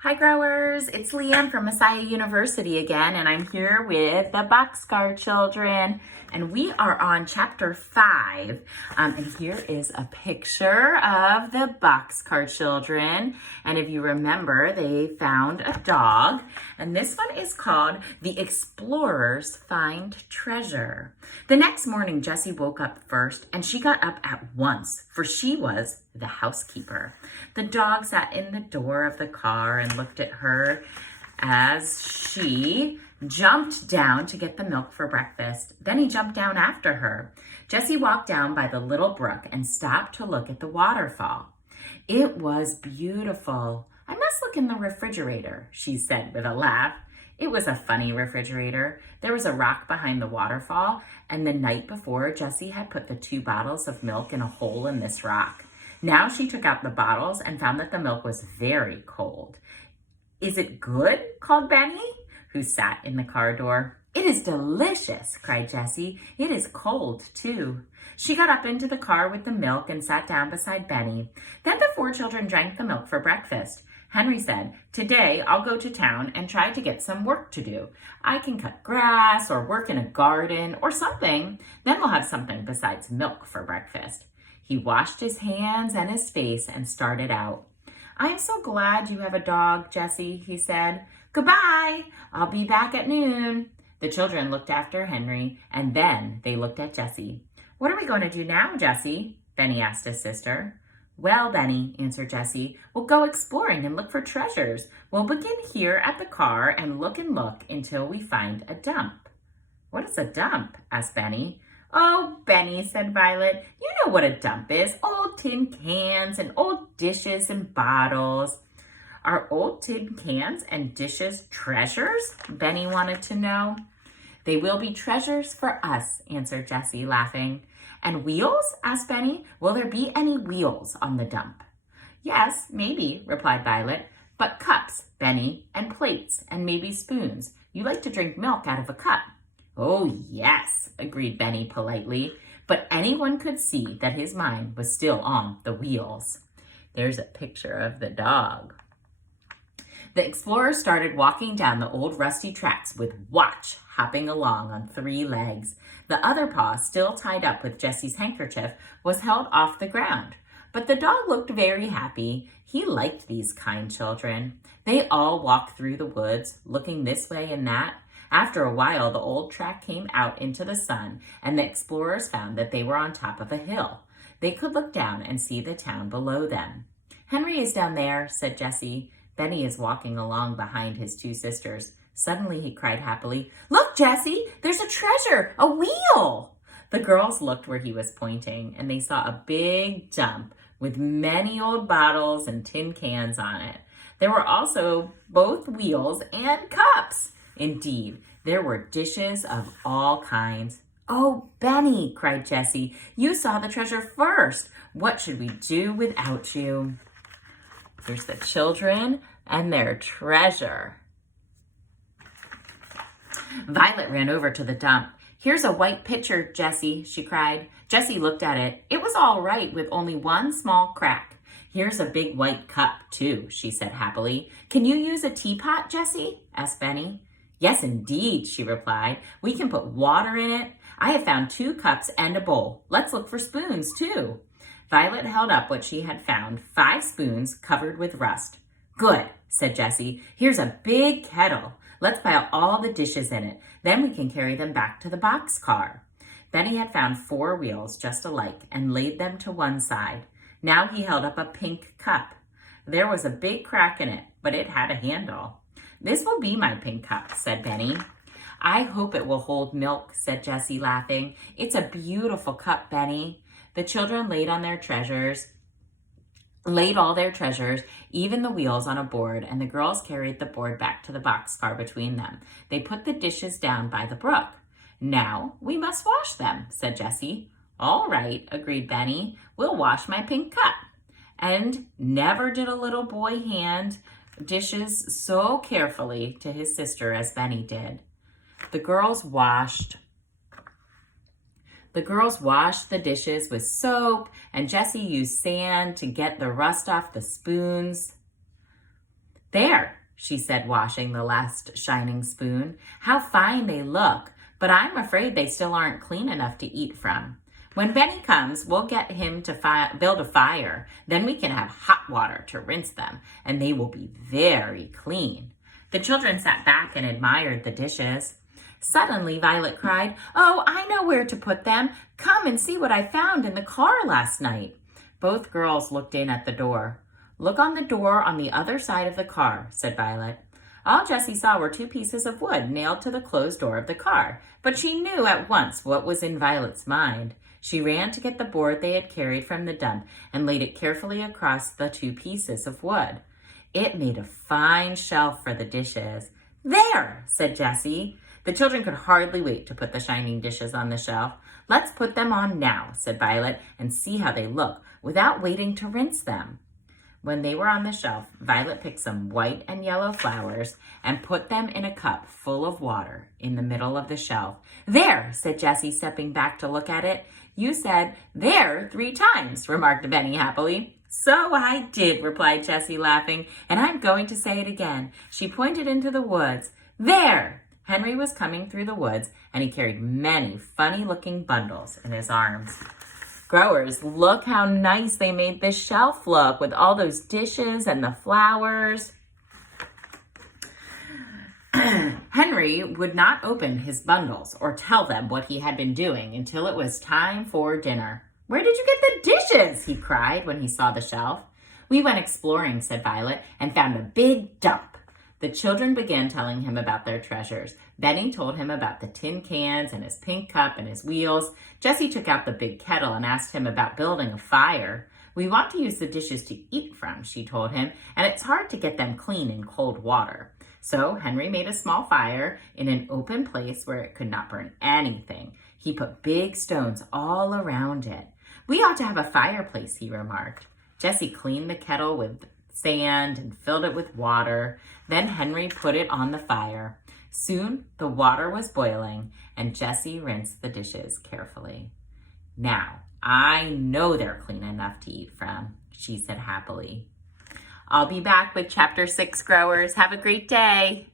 Hi growers, it's Leanne from Messiah University again, and I'm here with the Boxcar children, and we are on chapter 5, and here is a picture of the Boxcar children, and if you remember, they found a dog, and this one is called The Explorers Find Treasure. The next morning, Jessie woke up first, and she got up at once, for she was the housekeeper. The dog sat in the door of the car and looked at her as she jumped down to get the milk for breakfast. Then he jumped down after her. Jessie walked down by the little brook and stopped to look at the waterfall. It was beautiful. I must look in the refrigerator, she said with a laugh. It was a funny refrigerator. There was a rock behind the waterfall, and the night before, Jessie had put the 2 bottles of milk in a hole in this rock. Now she took out the bottles and found that the milk was very cold. "Is it good?" called Benny, who sat in the car door. "It is delicious," cried Jessie. "It is cold, too." She got up into the car with the milk and sat down beside Benny. Then the 4 children drank the milk for breakfast. Henry said, "Today I'll go to town and try to get some work to do. I can cut grass or work in a garden or something. Then we'll have something besides milk for breakfast." He washed his hands and his face and started out. "I am so glad you have a dog, Jessie," he said. "Goodbye. I'll be back at noon." The children looked after Henry, and then they looked at Jessie. "What are we going to do now, Jessie?" Benny asked his sister. "Well, Benny," answered Jessie, "we'll go exploring and look for treasures. We'll begin here at the car and look until we find a dump." "What is a dump?" asked Benny. "Oh, Benny," said Violet, "you know what a dump is. Old tin cans and old dishes and bottles." "Are old tin cans and dishes treasures?" Benny wanted to know. "They will be treasures for us," answered Jessie, laughing. "And wheels?" asked Benny. "Will there be any wheels on the dump?" "Yes, maybe," replied Violet. "But cups, Benny, and plates, and maybe spoons. You like to drink milk out of a cup." "Oh, yes," agreed Benny politely, but anyone could see that his mind was still on the wheels. There's a picture of the dog. The explorers started walking down the old rusty tracks with Watch hopping along on 3 legs. The other paw, still tied up with Jessie's handkerchief, was held off the ground. But the dog looked very happy. He liked these kind children. They all walked through the woods, looking this way and that. After a while, the old track came out into the sun, and the explorers found that they were on top of a hill. They could look down and see the town below them. "Henry is down there," said Jessie. Benny is walking along behind his 2 sisters. Suddenly he cried happily, "Look, Jessie, there's a treasure, a wheel!" The girls looked where he was pointing, and they saw a big dump with many old bottles and tin cans on it. There were also both wheels and cups. Indeed, there were dishes of all kinds. "Oh, Benny," cried Jessie, "you saw the treasure first. What should we do without you?" Here's the children and their treasure. Violet ran over to the dump. "Here's a white pitcher, Jessie," she cried. Jessie looked at it. It was all right with only one small crack. "Here's a big white cup, too," she said happily. "Can you use a teapot, Jessie?" asked Benny. "Yes, indeed," she replied. "We can put water in it. I have found 2 cups and a bowl. Let's look for spoons, too." Violet held up what she had found, 5 spoons covered with rust. "Good," said Jessie. "Here's a big kettle. Let's pile all the dishes in it. Then we can carry them back to the boxcar." Benny had found 4 wheels just alike and laid them to one side. Now he held up a pink cup. There was a big crack in it, but it had a handle. "This will be my pink cup," said Benny. "I hope it will hold milk," said Jessie, laughing. "It's a beautiful cup, Benny." The children laid all their treasures, even the wheels, on a board, and the girls carried the board back to the boxcar between them. They put the dishes down by the brook. "Now we must wash them," said Jessie. "All right," agreed Benny. "We'll wash my pink cup." And never did a little boy hand dishes so carefully to his sister as Benny did. The girls washed the dishes with soap, and Jessie used sand to get the rust off the spoons. There, she said, washing the last shining spoon. How fine they look, but I'm afraid they still aren't clean enough to eat from. When Benny comes, we'll get him to build a fire. Then we can have hot water to rinse them, and they will be very clean. The children sat back and admired the dishes. Suddenly, Violet cried, "Oh, I know where to put them. Come and see what I found in the car last night." Both girls looked in at the door. "Look on the door on the other side of the car," said Violet. All Jessie saw were 2 pieces of wood nailed to the closed door of the car, but she knew at once what was in Violet's mind. She ran to get the board they had carried from the dump and laid it carefully across the 2 pieces of wood. It made a fine shelf for the dishes. "There," said Jessie. The children could hardly wait to put the shining dishes on the shelf. "Let's put them on now," said Violet, "and see how they look without waiting to rinse them." When they were on the shelf, Violet picked some white and yellow flowers and put them in a cup full of water in the middle of the shelf. "There," said Jessie, stepping back to look at it. "You said 'there' 3 times, remarked Benny happily. "So I did," replied Jessie, laughing, "and I'm going to say it again." She pointed into the woods. "There!" Henry was coming through the woods, and he carried many funny-looking bundles in his arms. Growers, look how nice they made this shelf look with all those dishes and the flowers. Henry would not open his bundles or tell them what he had been doing until it was time for dinner. "Where did you get the dishes?" he cried when he saw the shelf. "We went exploring," said Violet, "and found a big dump." The children began telling him about their treasures. Benny told him about the tin cans and his pink cup and his wheels. Jessie took out the big kettle and asked him about building a fire. "We want to use the dishes to eat from," she told him, "and it's hard to get them clean in cold water." So Henry made a small fire in an open place where it could not burn anything. He put big stones all around it. "We ought to have a fireplace," he remarked. Jessie cleaned the kettle with sand and filled it with water. Then Henry put it on the fire. Soon the water was boiling, and Jessie rinsed the dishes carefully. "Now, I know they're clean enough to eat from," she said happily. I'll be back with Chapter 6, growers. Have a great day.